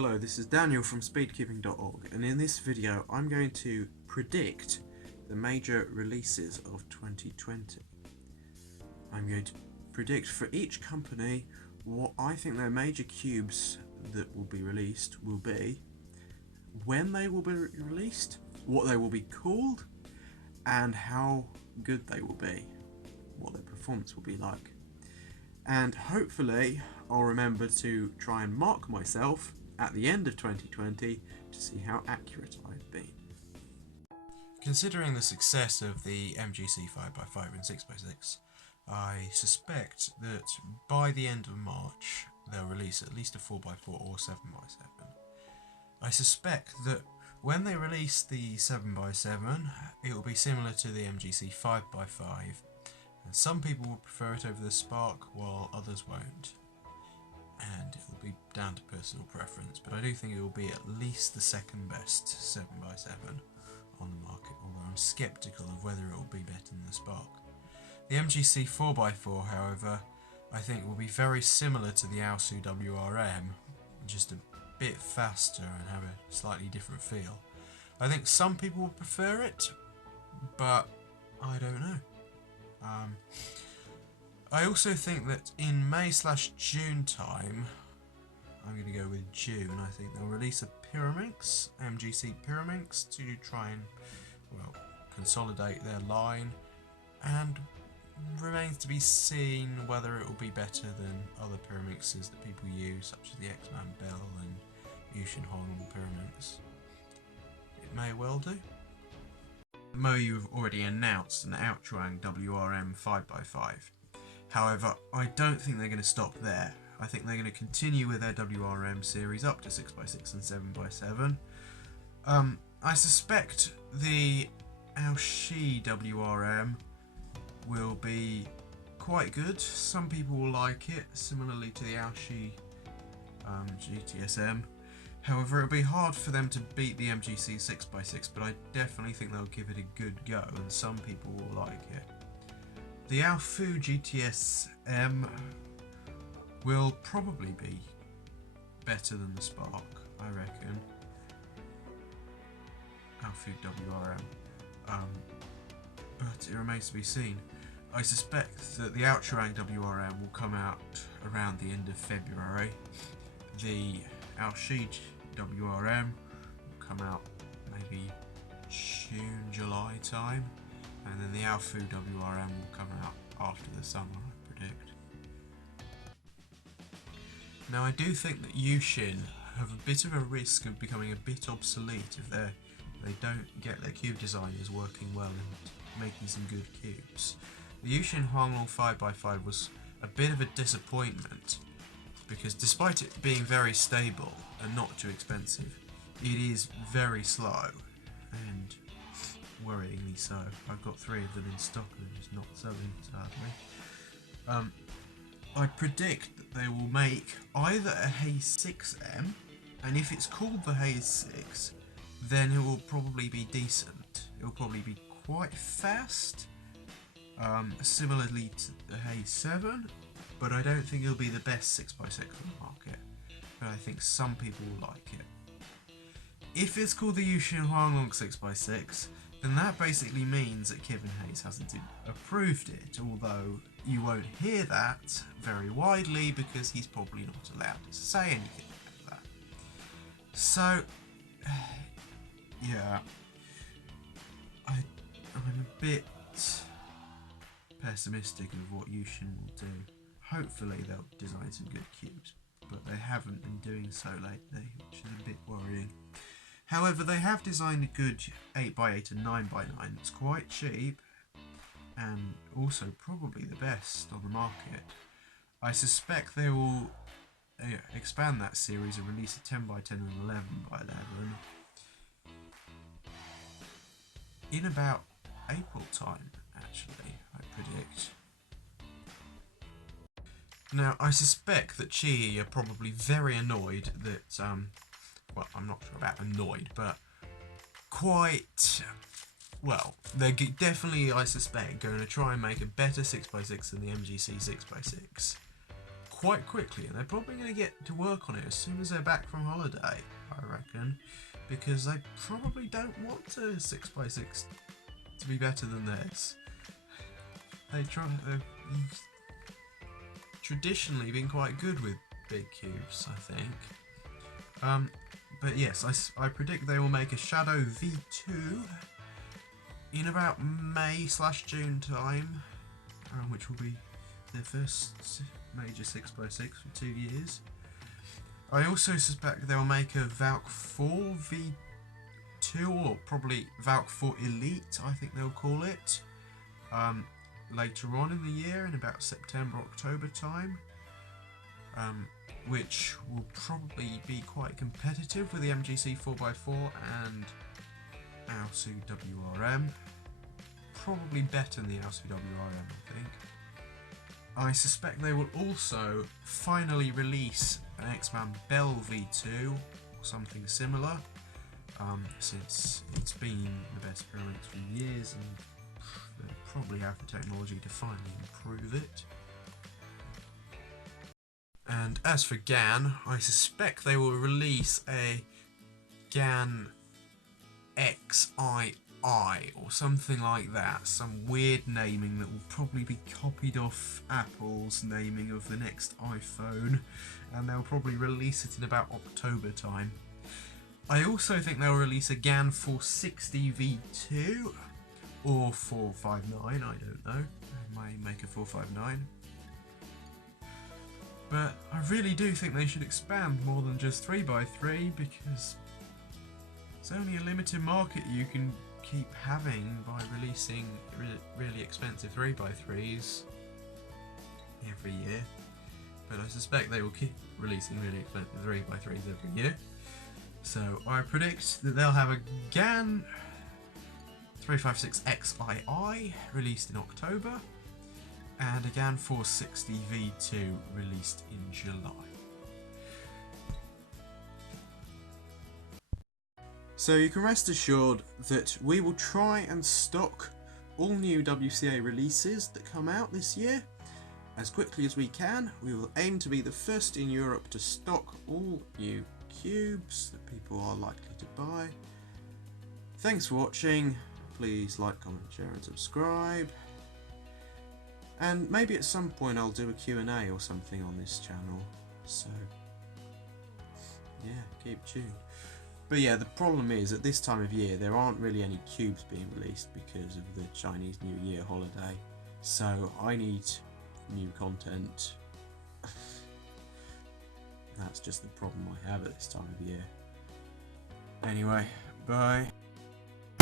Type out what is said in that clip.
Hello, this is Daniel from speedkeeping.org, and in this video I'm going to predict the major releases of 2020. I'm going to predict for each company what I think their major cubes that will be released will be, when they will be released, what they will be called, and how good they will be, what their performance will be like. And hopefully I'll remember to try and mark myself at the end of 2020 to see how accurate I've been. Considering the success of the MGC 5x5 and 6x6, I suspect that by the end of March they'll release at least a 4x4 or 7x7. I suspect that when they release the 7x7 it will be similar to the MGC 5x5, and some people will prefer it over the Spark while others won't. And it will be down to personal preference, but I do think it will be at least the second best 7x7 on the market, although I'm sceptical of whether it will be better than the Spark. The MGC 4x4, however, I think will be very similar to the Aosu WRM, just a bit faster and have a slightly different feel. I think some people will prefer it, but I don't know. I also think that in May/June time, I'm going to go with June, I think they'll release a Pyraminx, MGC Pyraminx, to try and, well, consolidate their line, and remains to be seen whether it will be better than other Pyraminxes that people use, such as the X-Man Bell and Yushin Hongle Pyraminx. It may well do. Moyu have already announced an Outrang WRM 5x5. However, I don't think they're going to stop there. I think they're going to continue with their WRM series up to 6x6 and 7x7. I suspect the Aoshi WRM will be quite good. Some people will like it, similarly to the Aoshi GTSM. However, it'll be hard for them to beat the MGC 6x6, but I definitely think they'll give it a good go, and some people will like it. The Aofu GTSM will probably be better than the Spark, I reckon. Aofu WRM. But it remains to be seen. I suspect that the Outrang WRM will come out around the end of February. The Aoshi WRM will come out maybe June, July time. And then the Aofu WRM will come out after the summer, I predict. Now I do think that Yushin have a bit of a risk of becoming a bit obsolete if they don't get their cube designers working well and making some good cubes. The Yushin Huanglong 5x5 was a bit of a disappointment because despite it being very stable and not too expensive, it is very slow and worryingly so. I've got 3 of them in stock and they're just not selling, sadly. I predict that they will make either a Haze 6M, and if it's called the Haze 6, then it will probably be decent. It will probably be quite fast, similarly to the Haze 7, but I don't think it'll be the best 6x6 on the market. But I think some people will like it. If it's called the Yushin Huanglong 6x6, then that basically means that Kevin Hayes hasn't approved it, although you won't hear that very widely because he's probably not allowed to say anything like that. So, yeah, I'm a bit pessimistic of what Yushin will do. Hopefully they'll design some good cubes, but they haven't been doing so lately, which is a bit worrying. However, they have designed a good 8x8 and 9x9 that's quite cheap and also probably the best on the market. I suspect they will expand that series and release a 10x10 and 11x11 in about April time, actually, I predict. Now, I suspect that Chi are probably very annoyed that well, I'm not sure about annoyed, but quite, well, they're definitely, I suspect, going to try and make a better 6x6 than the MGC 6x6. quite quickly, and they're probably going to get to work on it as soon as they're back from holiday, I reckon, because they probably don't want a 6x6 to be better than this. They've traditionally been quite good with big cubes, I think. But yes, I predict they will make a Shadow V2 in about May/June time, which will be their first major 6x6 for 2 years. I also suspect they'll make a Valk 4 V2, or probably Valk 4 Elite, I think they'll call it, later on in the year, in about September, October time, which will probably be quite competitive with the MGC 4x4 and Aosu WRM. Probably better than the Aosu WRM, I think. I suspect they will also finally release an X-Man Bell V2 or something similar, since it's been the best Pyraminx for years and they probably have the technology to finally improve it. And as for GAN, I suspect they will release a GAN XII or something like that, some weird naming that will probably be copied off Apple's naming of the next iPhone, and they'll probably release it in about October time. I also think they'll release a GAN 460 V2 or 459, I don't know, they may make a 459. But I really do think they should expand more than just 3x3, because it's only a limited market you can keep having by releasing really expensive 3x3s every year. But I suspect they will keep releasing really expensive 3x3s every year. So I predict that they'll have a GAN 356 XII released in October, and a GAN 460 V2 released in July. So you can rest assured that we will try and stock all new WCA releases that come out this year as quickly as we can. We will aim to be the first in Europe to stock all new cubes that people are likely to buy. Thanks for watching. Please like, comment, share and subscribe. And maybe at some point I'll do a Q&A or something on this channel. So yeah, keep tuned. But yeah, the problem is at this time of year there aren't really any cubes being released because of the Chinese New Year holiday. So I need new content. That's just the problem I have at this time of year. Anyway, bye.